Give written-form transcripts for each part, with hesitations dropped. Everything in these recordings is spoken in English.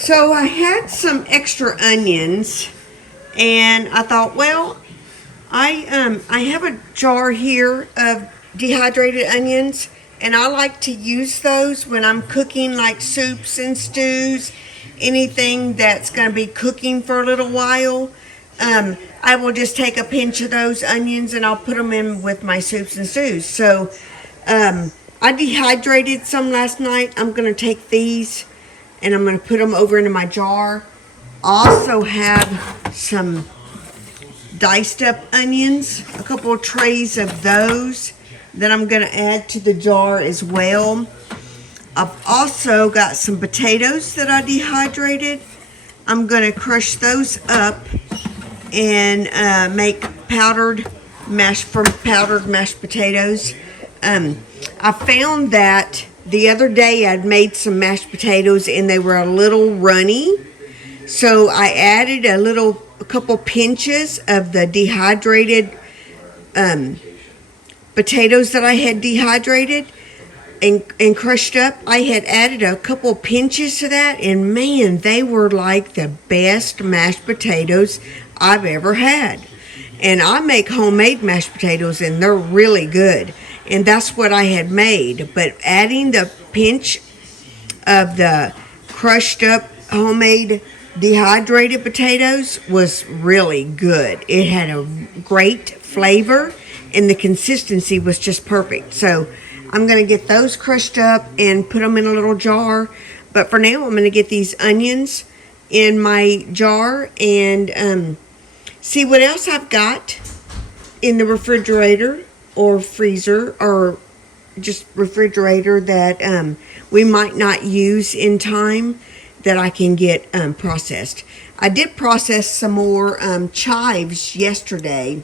So I had some extra onions, and I thought, well, I have a jar here of dehydrated onions, and I like to use those when I'm cooking like soups and stews, anything that's going to be cooking for a little while. I will just take a pinch of those onions and I'll put them in with my soups and stews. So I dehydrated some last night. I'm going to take these and I'm going to put them over into my jar. I also have some diced up onions, a couple of trays of those that I'm going to add to the jar as well. I've also got some potatoes that I dehydrated. I'm going to crush those up and make powdered mashed potatoes. I found that the other day I'd made some mashed potatoes and they were a little runny, so I added a couple pinches of the dehydrated potatoes that I had dehydrated and crushed up. I had added a couple pinches to that, and man, they were like the best mashed potatoes I've ever had. And I make homemade mashed potatoes and they're really good, and that's what I had made. But adding the pinch of the crushed up homemade dehydrated potatoes was really good. It had a great flavor and the consistency was just perfect. So I'm going to get those crushed up and put them in a little jar. But for now, I'm going to get these onions in my jar and see what else I've got in the refrigerator or freezer or just refrigerator that we might not use in time that I can get processed. I did process some more chives yesterday,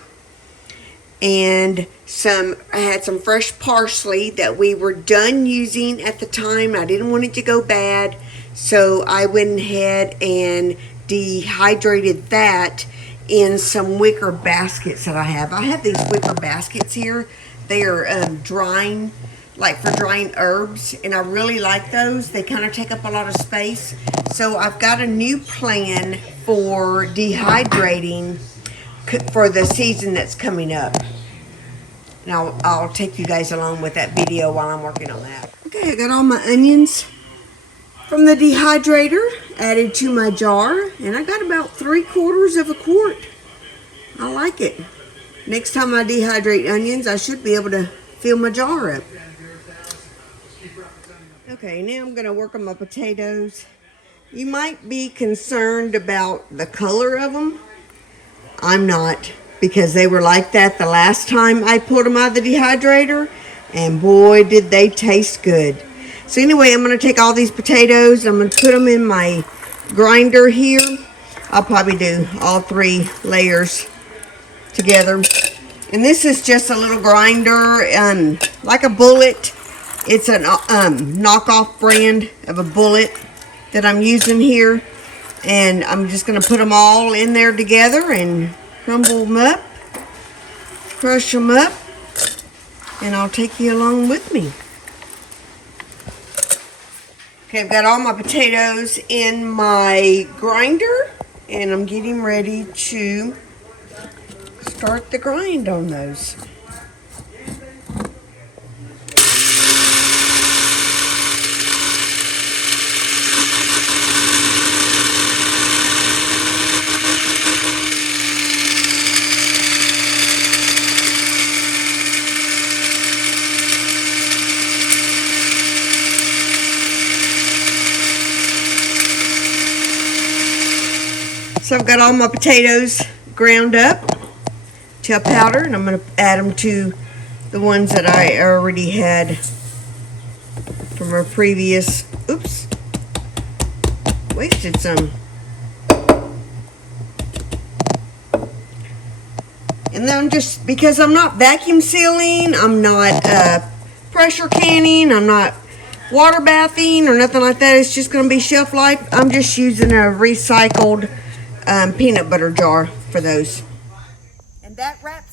and I had some fresh parsley that we were done using at the time. I didn't want it to go bad, so I went ahead and dehydrated that in some wicker baskets that I have. I have these wicker baskets here. They are drying, like for drying herbs, and I really like those. They kind of take up a lot of space. So I've got a new plan for dehydrating for the season that's coming up. Now I'll take you guys along with that video while I'm working on that. Okay, I got all my onions from the dehydrator added to my jar, and I got about 3/4 of a quart. I like it. Next time I dehydrate onions, I should be able to fill my jar up. Okay, now I'm going to work on my potatoes. You might be concerned about the color of them. I'm not, because they were like that the last time I pulled them out of the dehydrator, and boy, did they taste good. So anyway, I'm going to take all these potatoes, I'm going to put them in my grinder here. I'll probably do all 3 layers together. And this is just a little grinder, like a Bullet. It's a knockoff brand of a Bullet that I'm using here. And I'm just going to put them all in there together and crumble them up, crush them up, and I'll take you along with me. Okay, I've got all my potatoes in my grinder, and I'm getting ready to start the grind on those. So I've got all my potatoes ground up to a powder, and I'm going to add them to the ones that I already had from our previous, wasted some. And then because I'm not vacuum sealing, I'm not pressure canning, I'm not water bathing or nothing like that. It's just going to be shelf life. I'm just using a recycled peanut butter jar for those. And that wraps